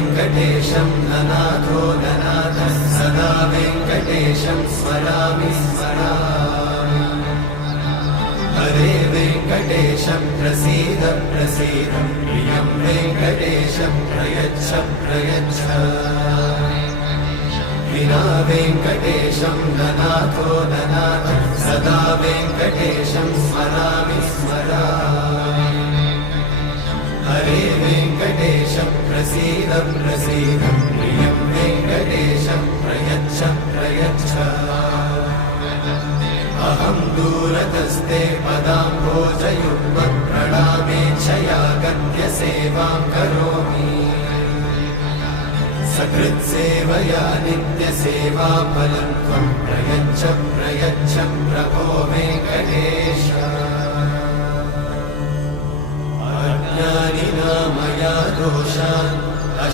वेङ्कटेशं ननाथो ननाथः सदा वेङ्कटेशं स्मरामि स्मरामि हरे वेङ्कटेशं प्रसीद प्रसीद प्रियं वेङ्कटेशं प्रयच्छ प्रयच्छ विना वेङ्कटेशं ननाथो ननाथः सदा वेङ्कटेशं स्मरामि स्मरामि हरे वेङ्कटेशं प्रसीद प्रसीद प्रियं वेङ्कटेशं प्रयच्छ प्रयच्छ अहं दूरतस्ते पदाम्भोजयुग्मं प्रणामेच्छया गत्य सेवां करोमि सकृत्सेवया नित्यसेवाफलं त्वं प्रयच्छ प्रयच्छ प्रभो वेङ्कटेश अज्ञानिना मया दोषान्